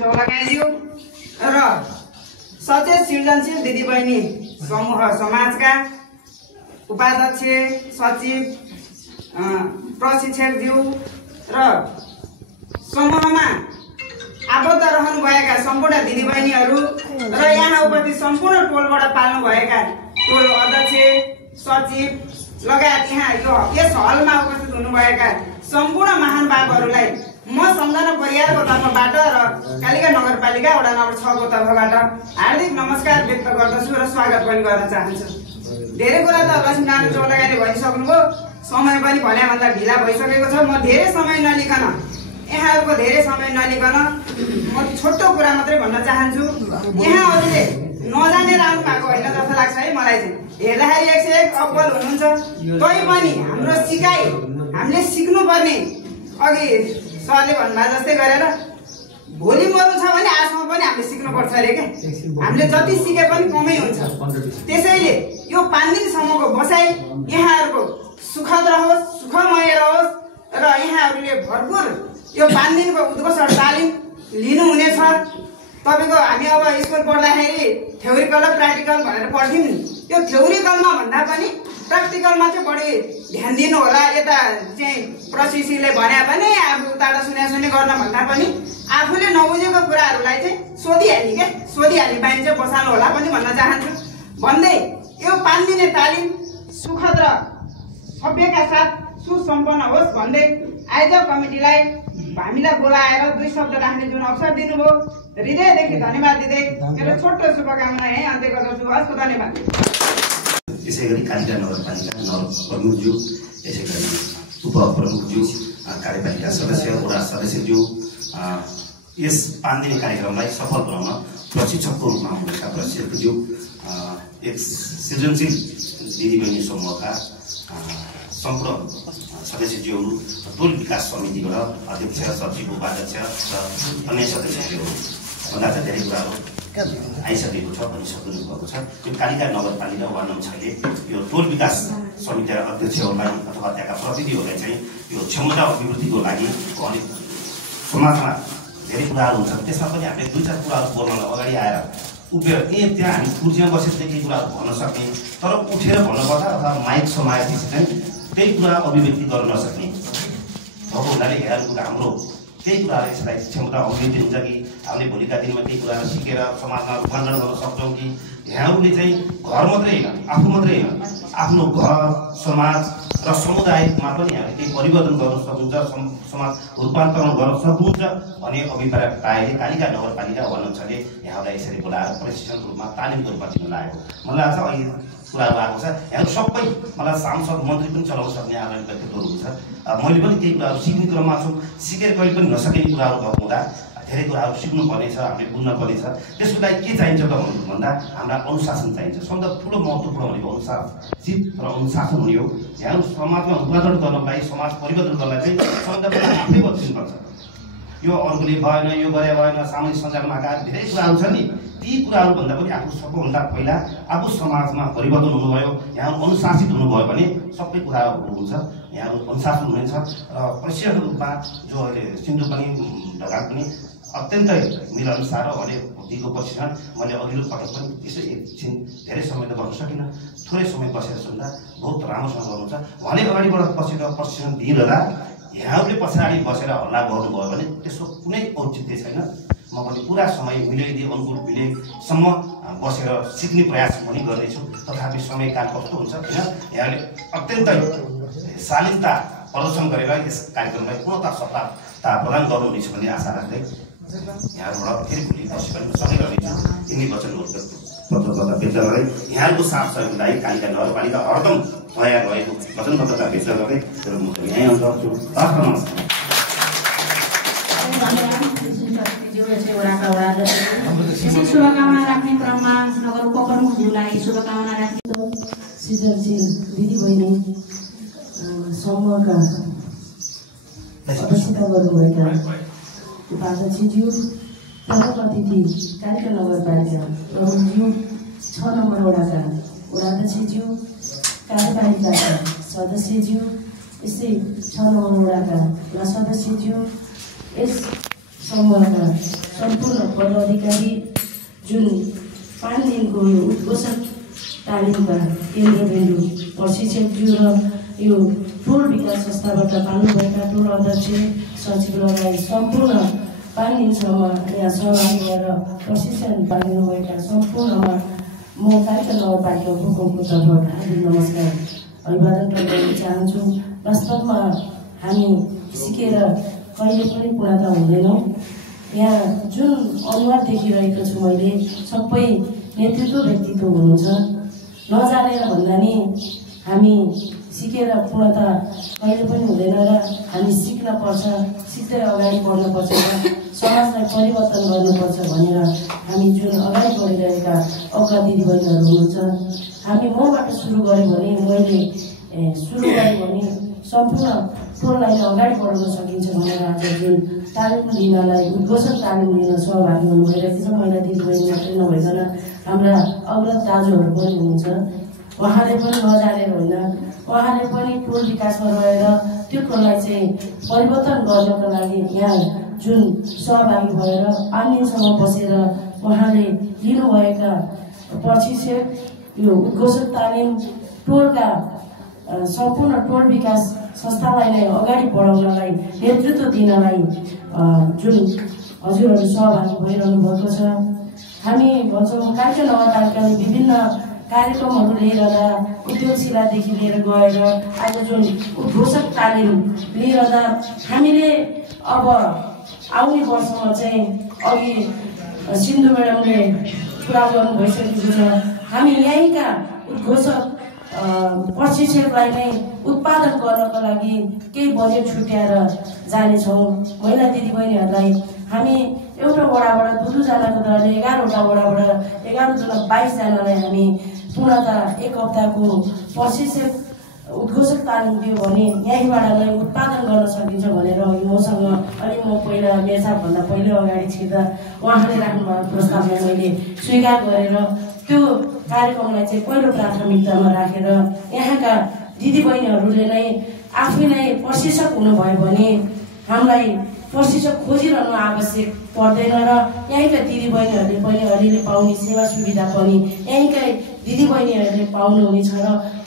चौलागाईज्यू र सचेत सृजनशील दिदीबहिनी समूह समाजका उपाध्यक्ष सचिव प्रशिक्षकज्यू र समूहमा आबद्ध रहनुभएका सम्पूर्ण दिदीबहिनीहरू र यहाँ उपस्थित सम्पूर्ण टोलबाट पाल्नुभएका टोल अध्यक्ष सचिव लगायत यहाँ यस हलमा उपस्थित हुनुभएका सम्पूर्ण महानुभावहरूलाई म सम्झना परिवारको तर्फबाट र कालिका नगरपालिका वडा नम्बर 6 को तर्फबाट हार्दिक नमस्कार व्यक्त गर्दछु र स्वागत पनि गर्न चाहन्छु। धेरै कुरा त लक्ष्मीनारायण चौलागाईले भनिसक्नुभयो, समय पनि भन्दा ढिला भइसकेको छ। म धेरै समय नलिकन यहाँहरूको धेरै समय नलिकन म छोटो कुरा मात्रै भन्न चाहन्छु। यहाँहरूले नजानेर आउनु भएको होइन जस्तो लाग्छ है मलाई चाहिँ। हेर्दाखेरि 101 अब्बल हुनुहुन्छ, तैपनि हाम्रो सिकाइ हामीले सिक्नुपर्ने, अघि सरले भन्नुभयो जस्तै गरेर भोलि मर्नु छ भने आजसम्म पनि हामीले सिक्नुपर्छ अरे के। हामीले जति सिके पनि कमै हुन्छ। त्यसैले यो 5 दिनसम्मको बसाइ यहाँहरूको सुखद रहोस्, सुखमय रहोस् र यहाँहरूले भरपुर यो 5 दिनको उत्कर्ष तालिम लिनुहुनेछ। तपाईको हामी अब स्कुल पढ्दाखेरि थ्योरिकल र प्र्याक्टिकल भनेर पढ्थ्यौँ नि, यो थ्योरिकलमा भन्दा पनि प्र्याक्टिकलमा चाहिँ बढी ध्यान दिनु होला। यता चाहिँ प्रशिक्षकले भने पनि आफू उताबाट सुने गर्न भन्दा पनि आफूले नबुझेको कुराहरूलाई चाहिँ सोधिहाल्ने बानी चाहिँ बसाल्नु होला पनि भन्न चाहन्छु। भन्दै यो 5 दिने तालिम सुखद र सभ्यका साथ सुसम्पन्न होस् भन्दै आयोजक कमिटीलाई हामीलाई बोलाएर 2 शब्द राख्ने जुन अवसर दिनुभयो, हृदयदेखि धन्यवाद दिँदै मेरो छोटो शुभकामना यही अन्त्य गर्दछु। हस्, धन्यवाद। त्यसै गरी कालिका नगरपालिका प्रमुखज्यू, यसै गरी उपप्रमुखज्यू, कार्यपालिका सदस्य, वडा सदस्यज्यू, यस 5 दिने कार्यक्रमलाई सफल बनाउन प्रशिक्षकको रूपमा आउनुभएका प्रशिक्षकज्यू, एक सृजनशील दिदीबहिनी समूहका सम्पूर्ण सदस्यज्यूहरू, टोल विकास समितिबाट अध्यक्ष, सचिव, उपाध्यक्ष र अन्य सदस्यज्यूहरू भन्दा चाहिँ धेरै कुराहरू आइसकेको छ, भनिसक्नु भएको छ। यो कालिका नगरपालिका वडा नम्बर 6 ले यो टोल विकास समिति अध्यक्षहरूलाई अथवा त्यहाँका प्रतिनिधिहरूलाई चाहिँ यो क्षमता अभिवृद्धिको लागि अलिक समाजमा धेरै कुराहरू हुन्छ, त्यसमा पनि हामीले 2-4 कुराहरू बोल्न अगाडि आएर उभिएर त्यहाँ हामी कुर्सीमा बसेर केही कुराहरू भन्न सक्ने, तर उठेर भन्नुपर्दा अथवा माइक समाएपछि चाहिँ त्यही कुरा अभिव्यक्ति गर्न नसक्ने भएको हुनाले यहाँहरूको हाम्रो केही कुराहरू यसलाई क्षमता अभिवृद्धि हुन्छ कि हामीले भोलिका दिनमा केही कुराहरू सिकेर समाजमा रूपान्तरण गर्न सक्छौँ कि यहाँहरूले चाहिँ घर मात्रै होइन, आफू मात्रै होइन, आफ्नो घर, समाज र समुदायमा पनि हामीले केही परिवर्तन गर्न सक्नुहुन्छ, समाज रूपान्तरण गर्न सक्नुहुन्छ भन्ने अभिप्रायले कालिका नगरपालिका वडा नम्बर 6 ले यहाँलाई यसरी बोलाएर प्रशिक्षणको रूपमा तालिमको रूपमा दिन लागेको मलाई लाग्छ। अहिले कुराहरू आएको छ, यहाँहरू सबै मलाई सांसद मन्त्री पनि चलाउन सक्ने आदरणीय व्यक्तित्वहरू हुन्छ। मैले पनि केही कुराहरू सिक्ने क्रममा छु, सिकेर कहिले पनि नसकेको कुराहरू भएको हुँदा धेरै कुराहरू सिक्नुपर्ने छ, हामीले बुझ्नुपर्ने छ। त्यसको लागि के चाहिन्छ त भन्दा हाम्रा अनुशासन चाहिन्छ। सबभन्दा ठुलो महत्त्वपूर्ण भनेको अनुशासित र अनुशासन हुने हो। यहाँहरू समाजमा रूपान्तरण गर्नको लागि, समाज परिवर्तन गर्नलाई चाहिँ सबभन्दा पहिला आफै बदलिनुपर्छ। यो अरूले भएन, यो गरे भएन, सामाजिक सञ्जालमा आएका धेरै कुराहरू छन् नि, ती कुराहरू भन्दा पनि आफू सबैभन्दा पहिला आफू समाजमा परिवर्तन हुनुभयो, यहाँहरू अनुशासित हुनुभयो भने सबै कुराहरू हुन्छ। यहाँहरू अनुशासन हुनेछ र प्रशिक्षकको रूपमा जो अहिले सिन्धु पनि ढकाल पनि अत्यन्तै मिलनसार भने दिएको प्रशिक्षण मैले अघिल्लो पटक पनि त्यसै एकछिन धेरै समय त गर्न सकिनँ, थोरै समय बसेर सुन्दा बहुत राम्रोसँग गर्नुहुन्छ। उहाँले अगाडिबाट बसेर प्रशिक्षण दिइरहँदा यहाँहरूले पछाडि बसेर हल्ला गर्नुभयो भने त्यसको कुनै औचित्य छैन। म पनि पुरा समय मिलाइदिए अनुकूल मिलेसम्म बसेर सिक्ने प्रयास पनि गर्नेछु। तथापि समयकाल कस्तो हुन्छ किन यहाँले अत्यन्तै शालीनता प्रदर्शन गरेर यस कार्यक्रमलाई पूर्णता सफलता प्रदान गर्नुहुनेछ भन्ने आशा राख्दै यहाँबाट फेरि भोलि पछि पनि सँगै गर्नेछु। यिनी वचनबद्धता व्यक्त गर्दै यहाँहरूको साथ सहयोगलाई कालिका नगरपालिका हरदम तयार रहेको वचनबद्धता व्यक्त गर्दै म यहीँ आउँछु। शुभकामना राख्ने क्रममा नगर उपप्रमुखज्यूलाई शुभकामना राख्ने सृजनशील दिदीबहिनी समूहका अध्यक्षता गर्नुभएका उपाध्यक्षज्यू, प्रमुख अतिथि कालिका नगरपालिका प्रमुखज्यू, 6 नम्बर वडाका वडाध्यक्षज्यू, कार्यपालिकाका सदस्यज्यू, यस्तै 6 नम्बर वडाका सदस्यज्यू, यस समूहका सम्पूर्ण पदाधिकारी जुन 5 दिनको यो उद्घोषक तालिमका केन्द्रबिन्दु प्रशिक्षकज्यू र यो टोल विकास संस्थाबाट पाल्नुभएका टोल अध्यक्ष सचिव लगायत सम्पूर्ण 5 दिनसम्म यहाँ सहभागी भएर प्रशिक्षण पालिनुभएका सम्पूर्णमा म कालिका नगरपालिका उपप्रमुखको तर्फबाट हार्दिक नमस्कार अभिवादन गर्न चाहन्छु। वास्तवमा हामी सिकेर कहिले पनि पूर्णता हुँदैनौँ। यहाँ जुन अनुहार देखिरहेको छु मैले सबै नेतृत्व व्यक्तित्व हुनुहुन्छ। नजानेर भन्दा नि हामी सिकेर पूर्णता कहिले पनि हुँदैन र हामी सिक्न पर्छ, सिक्दै अगाडि बढ्नुपर्छ र समाजलाई परिवर्तन गर्नुपर्छ भनेर हामी जुन अगाडि बढिरहेका अग्र दिदीबहिनीहरू हुनुहुन्छ। हामी मबाट सुरु गऱ्यौँ भने मैले सुरु गरेँ भने सम्पूर्ण टोललाई अगाडि बढाउन सकिन्छ भनेर आज जुन तालिम लिनलाई उद्घोषण तालिम लिन सहभागी हुनु भइरहेको छ। महिला दिदीबहिनी मात्रै नभइकन हाम्रा अग्रज दाजुहरू पनि हुनुहुन्छ। उहाँले पनि नजानेर होइन, उहाँले पनि टोल विकासमा रहेर त्यो टोललाई चाहिँ परिवर्तन गर्नको लागि यहाँ जुन सहभागी भएर 5 दिनसम्म बसेर उहाँले लिनुभएका प्रशिक्षक यो उद्घोषक तालिम टोलका सम्पूर्ण टोल विकास संस्थालाई नै अगाडि बढाउनलाई नेतृत्व दिनलाई जुन हजुरहरू सहभागी भइरहनु भएको छ। हामी भन्छौँ कालिका नगरपालिकाले विभिन्न कार्यक्रमहरू लिएर उद्योगशीलादेखि लिएर गएर आज जुन उद्घोषक तालिम लिएर हामीले अब आउने वर्षमा चाहिँ अघि सिन्धु म्याडमले कुरा गर्नु भइसकेको छ। हामी यहीँका उद्घोषक प्रशिक्षकलाई नै उत्पादन गर्नको लागि केही बजेट छुट्याएर जानेछौँ। महिला दिदीबहिनीहरूलाई हामी एउटा वडाबाट 2 जनाको दरले 11वटा वडाबाट 11 जना 22 जनालाई हामी पूर्णता 1 हप्ताको प्रशिक्षक उद्घोषक तालिम दियो भने यहीँबाट नै उत्पादन गर्न सकिन्छ भनेर मसँग अलि म पहिला मेसाभन्दा पहिले अगाडि छिर्दा उहाँले राख्नुभएको प्रस्तावलाई मैले स्वीकार गरेर त्यो कार्यक्रमलाई चाहिँ पहिलो प्राथमिकतामा राखेर यहाँका दिदीबहिनीहरूले नै आफै नै प्रशिक्षक हुनुभयो भने हामीलाई प्रशिक्षक खोजिरहनु आवश्यक पर्दैन र यहीँका दिदीबहिनीहरूले पनि अलिअलि पाउने सेवा सुविधा पनि यहीँकै दिदीबहिनीहरूले पाउनुहुनेछ र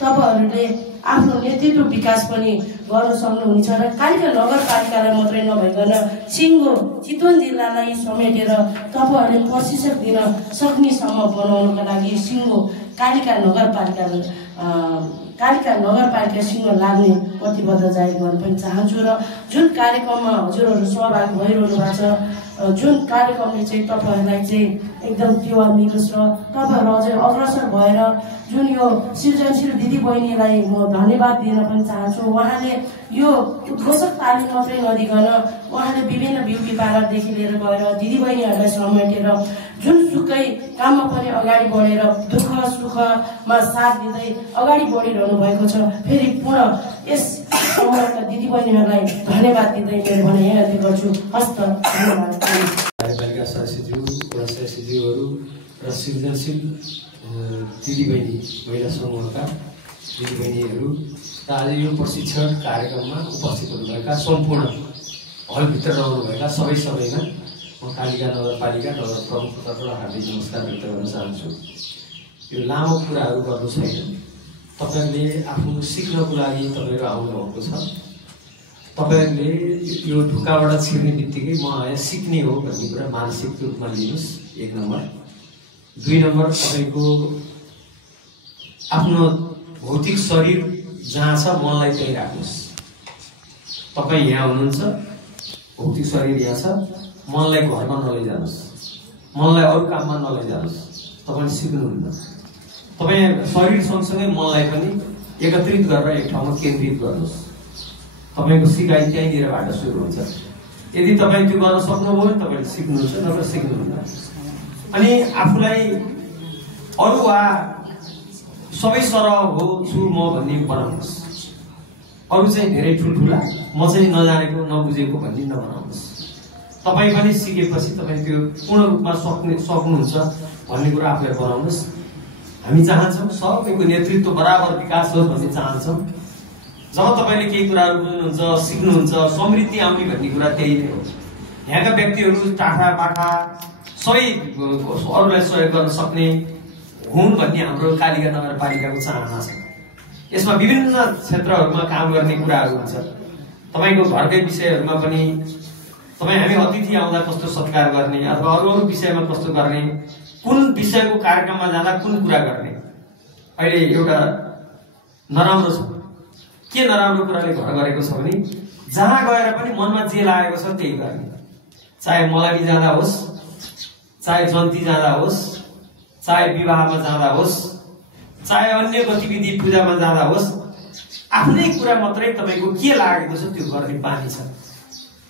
तपाईँहरूले आफ्नो नेतृत्व विकास पनि गर्न सक्नुहुनेछ र कालिका नगरपालिकालाई मात्रै नभइकन सिङ्गो चितवन जिल्लालाई समेटेर तपाईँहरूले प्रशिक्षक दिन सक्नेसम्म बनाउनका लागि सिङ्गो कालिका नगरपालिका सिङ्गो लाग्ने प्रतिबद्ध जाहेर गर्न पनि चाहन्छु र जुन कार्यक्रममा हजुरहरू सहभागी भइरहनु भएको छ जुन कार्यक्रमले चाहिँ तपाईँहरूलाई चाहिँ एकदम टेवा मिलोस् र तपाईँहरू अझै अग्रसर भएर जुन यो सृजनशील दिदीबहिनीलाई म धन्यवाद दिन पनि चाहन्छु। उहाँले यो उद्घोषक तालिम मात्रै नदिकन उहाँले विभिन्न ब्युटी पार्लरदेखि लिएर गएर दिदीबहिनीहरूलाई समेटेर जुनसुकै काममा पनि अगाडि बढेर दुःख सुखमा साथ दिँदै अगाडि बढिरहनु भएको छ। फेरि पुनः यस समूहका दिदीबहिनीहरूलाई धन्यवाद दिँदै मेरो भनाइ यहाँ अन्त्य गर्छु। हस्त धन्यवाद। कार्यपालिका सदस्यज्यू वडा सदस्यज्यूहरू र सृजनशील दिदीबहिनी महिला समूहका दिदीबहिनीहरू र आज यो प्रशिक्षण कार्यक्रममा उपस्थित हुनुभएका सम्पूर्ण हलभित्र रहनुभएका सबैमा म कालिका नगरपालिका नगर प्रमुखको तर्फबाट हार्दिक नमस्कार व्यक्त गर्न चाहन्छु। यो लामो कुराहरू गर्नु छैन। तपाईँहरूले आफ्नो सिक्नको लागि तपाईँहरू आउनुभएको छ। तपाईँहरूले यो ढुकाबाट छिर्ने बित्तिकै म यहाँ सिक्ने हो भन्ने कुरा मानसिक रूपमा लिनुहोस् 1 नम्बर। 2 नम्बर तपाईँको आफ्नो भौतिक शरीर जहाँ छ मनलाई त्यहीँ राख्नुहोस्। तपाईँ यहाँ हुनुहुन्छ, भौतिक शरीर यहाँ छ, मनलाई घरमा नलैजानुहोस्, मनलाई अरू काममा नलैजानुहोस्। तपाईँले सिक्नुहुन्न। तपाईँ शरीर सँगसँगै मनलाई पनि एकत्रित गरेर एक ठाउँमा केन्द्रित गर्नुहोस्। तपाईँको सिकाइ त्यहीँनिरबाट सुरु हुन्छ। यदि तपाईँ त्यो गर्न सक्नुभयो भने तपाईँले सिक्नुहुन्छ, नत्र सिक्नुहुन्न। अनि आफूलाई अरू वा सबै सरह हो छु म भन्ने बनाउनुहोस्। अरू चाहिँ धेरै ठुल्ठुला, म चाहिँ नजानेको नबुझेको भन्ने नबनाउनुहोस्। तपाईँ पनि सिकेपछि तपाईँ त्यो पूर्ण रूपमा सक्नुहुन्छ भन्ने कुरा आफूलाई बनाउनुहोस्। हामी चाहन्छौँ सबैको नेतृत्व बराबर विकास होस् भन्ने चाहन्छौँ। जब तपाईँले केही कुराहरू बुझ्नुहुन्छ, सिक्नुहुन्छ, समृद्धि आउने भन्ने कुरा त्यही नै हो। यहाँका व्यक्तिहरू टाढा बाठा सबै अरूलाई सहयोग गर्न सक्ने हुन् भन्ने हाम्रो कालिका नगरपालिकाको चाहना छ। यसमा विभिन्न क्षेत्रहरूमा काम गर्ने कुराहरू हुन्छ। तपाईँको घरकै विषयहरूमा पनि तपाईँ हामी अतिथि आउँदा कस्तो सत्कार गर्ने अथवा अरू विषयमा कस्तो गर्ने, कुन विषयको कार्यक्रममा जाँदा कुन कुरा गर्ने। अहिले एउटा नराम्रो छ, के नराम्रो कुराले घर गरेको छ भने जहाँ गएर पनि मनमा जे लागेको छ त्यही गर्ने। चाहे मलामी जाँदा होस्, चाहे जन्ती जाँदा होस्, चाहे विवाहमा जाँदा होस्, चाहे अन्य गतिविधि पूजामा जाँदा होस्, आफ्नै कुरा मात्रै तपाईँको के लागेको छ त्यो गर्ने बानी छ।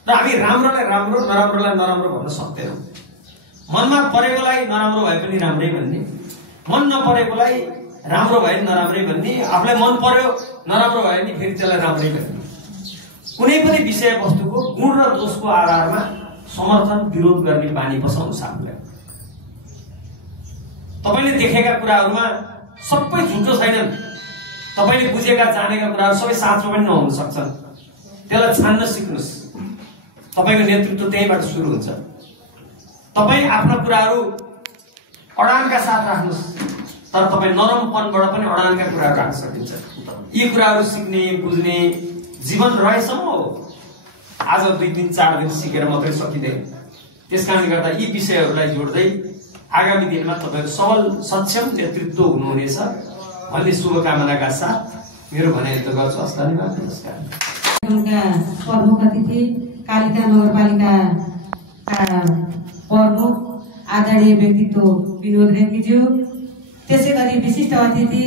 र हामी राम्रोलाई राम्रो, नराम्रोलाई नराम्रो भन्न सक्दैनौँ। मनमा परेकोलाई नराम्रो भए पनि राम्रै भन्ने, मन नपरेकोलाई राम्रो भए पनि नराम्रै भन्ने, आफूलाई मन पर्यो नराम्रो भयो भने फेरि त्यसलाई राम्रै भन्ने। कुनै पनि विषय वस्तुको गुण र दोषको आधारमा समर्थन विरोध गर्ने बानी बसाउनुहोस् आफूलाई। तपाईँले देखेका कुराहरूमा सबै झुटो छैनन्। तपाईँले बुझेका जानेका कुराहरू सबै साँचो पनि नहुन सक्छन्। त्यसलाई छान्न सिक्नुहोस्। तपाईँको नेतृत्व त्यहीबाट सुरु हुन्छ। तपाईँ आफ्ना कुराहरू अडानका साथ राख्नुहोस्, तर तपाईँ नरमपनबाट पनि अडानका कुराहरू राख्न सकिन्छ। यी कुराहरू सिक्ने बुझ्ने जीवन रहेसम्म हो। आज 2 दिन 4 दिन सिकेर मात्रै सकिँदैन। त्यसकारणले गर्दा यी विषयहरूलाई जोड्दै आगामी दिनमा तपाईँको सबल सक्षम नेतृत्व हुनुहुनेछ भन्ने शुभकामनाका साथ मेरो भनाइ त गर्छु। हस्, धन्यवाद, नमस्कार। प्रमुख अतिथि कालिका नगरपालिकाका प्रमुख आदरणीय व्यक्तित्व विनोद रेग्मीज्यू, त्यसै गरी विशिष्ट अतिथि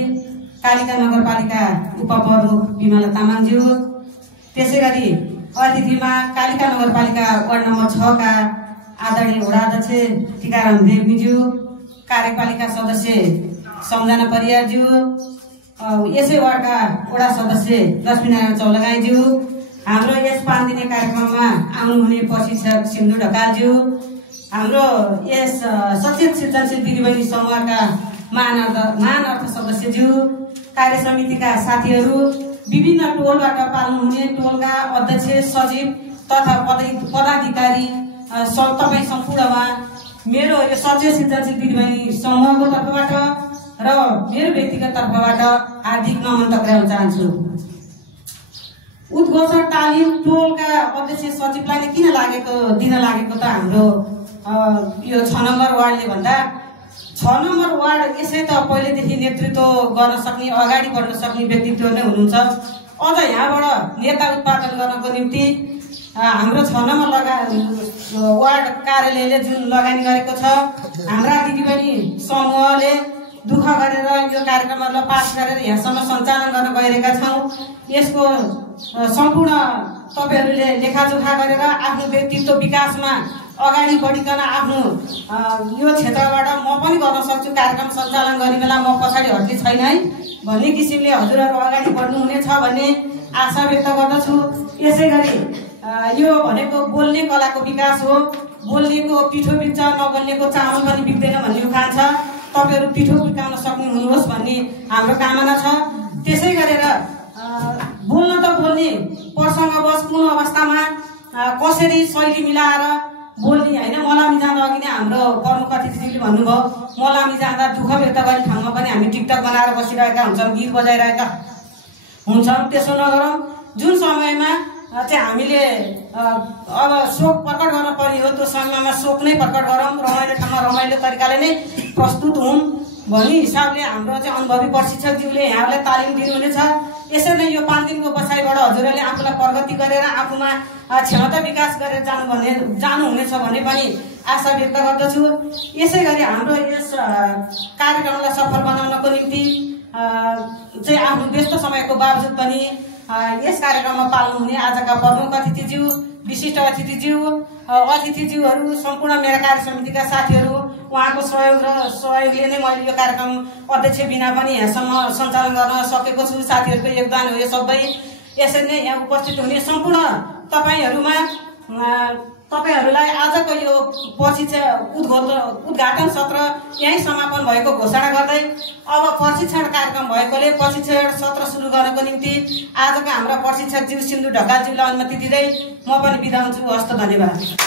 कालिका नगरपालिका उपप्रमुख विमला तामाङज्यू, त्यसै गरी अतिथिमा कालिका नगरपालिका वार्ड नम्बर 6 का आदरणीय वडा अध्यक्ष टीकाराम रेग्मीज्यू, कार्यपालिका सदस्य सम्झना परियारज्यू, यसै वार्डका वडा सदस्य लक्ष्मीनारायण चौलगाईज्यू, हाम्रो यस 5 दिने कार्यक्रममा आउनुहुने प्रशिक्षक सिन्धु ढकालज्यू, हाम्रो यस सचेत सृजनशील दिदीबहिनी समूहका महान अर्थ सदस्यज्यू, कार्य समितिका साथीहरू, विभिन्न टोलबाट पाल्नुहुने टोलका अध्यक्ष सचिव तथा पदाधिकारी तपाईँ सम्पूर्णमा मेरो यो सचेत सृजनशील दिदीबहिनी समूहको तर्फबाट र मेरो व्यक्तिगत तर्फबाट हार्दिक नमन टक्राउन चाहन्छु। उद्घोषण तालिम टोलका अध्यक्ष सचिवलाई किन दिन लागेको त हाम्रो यो 6 नम्बर वार्डले भन्दा 6 नम्बर वार्ड यसै त पहिलेदेखि नेतृत्व गर्न सक्ने, अगाडि बढ्न सक्ने व्यक्तित्व नै हुनुहुन्छ। अझ यहाँबाट नेता उत्पादन गर्नको निम्ति हाम्रो 6 नम्बर वार्ड कार्यालयले जुन लगानी गरेको छ, हाम्रा दिदीबहिनी समूहले दुःख गरेर यो कार्यक्रमहरूलाई पास गरेर यहाँसम्म सञ्चालन गर्न गइरहेका छौँ। यसको सम्पूर्ण तपाईँहरूले लेखाजोखा गरेर आफ्नो व्यक्तित्व विकासमा अगाडि बढिकन आफ्नो यो क्षेत्रबाट म पनि गर्न सक्छु, कार्यक्रम सञ्चालन गर्ने बेला म पछाडि हट्ने छैन है भन्ने किसिमले हजुरहरू अगाडि बढ्नुहुनेछ भन्ने आशा व्यक्त गर्दछु। यसै गरी यो भनेको बोल्ने कलाको विकास हो। बोल्नेको पिठो बिक्छ, नबोल्नेको चामल पनि बिक्दैन भन्ने उखान छ। तपाईँहरू पिठो बिकाउन सक्ने हुनुहोस् भन्ने हाम्रो कामना छ। त्यसै गरेर बोल्न त बोल्ने, प्रसङ्गवश कुन अवस्थामा कसरी शैली मिलाएर बोल्ने होइन। मलामी जाँदा अघि नै हाम्रो प्रमुख अतिथिले भन्नुभयो, मलामी जाँदा दुःख व्यक्त गर्ने ठाउँमा पनि हामी टिकटक बनाएर बसिरहेका हुन्छौँ, गीत बजाइरहेका हुन्छौँ। त्यसो नगरौँ। जुन समयमा चाहिँ हामीले अब शोक प्रकट गर्न पर्ने हो त्यो समयमा शोक नै प्रकट गरौँ, रमाइलो ठाउँमा रमाइलो तरिकाले नै प्रस्तुत हौँ भन्ने हिसाबले हाम्रो चाहिँ अनुभवी प्रशिक्षकज्यूले यहाँलाई तालिम दिनुहुनेछ। यसरी नै यो 5 दिनको बसाइबाट हजुरहरूले आफूलाई प्रगति गरेर आफूमा क्षमता विकास गरेर जानुहुनेछ भन्ने पनि आशा व्यक्त गर्दछु। यसै गरी हाम्रो यस कार्यक्रमलाई सफल बनाउनको निम्ति चाहिँ आफ्नो व्यस्त समयको बावजुद पनि यस कार्यक्रममा पाल्नुहुने आजका प्रमुख अतिथिज्यू, विशिष्ट अतिथिज्यूहरू, सम्पूर्ण मेरा कार्य समितिका साथीहरू, उहाँको सहयोगले नै मैले यो कार्यक्रम अध्यक्ष बिना पनि यहाँसम्म सञ्चालन गर्न सकेको छु। साथीहरूको योगदान हो यो सबै। यसरी नै यहाँ उपस्थित हुने सम्पूर्ण तपाईँहरूलाई आजको यो उद्घाटन सत्र यहीँ समापन भएको घोषणा गर्दै अब प्रशिक्षण कार्यक्रम भएकोले प्रशिक्षण सत्र सुरु गर्नको निम्ति आजका हाम्रा प्रशिक्षकज्यू सिन्धु ढकालज्यूलाई अनुमति दिँदै म पनि बिदा हुन्छु। हस्त, धन्यवाद।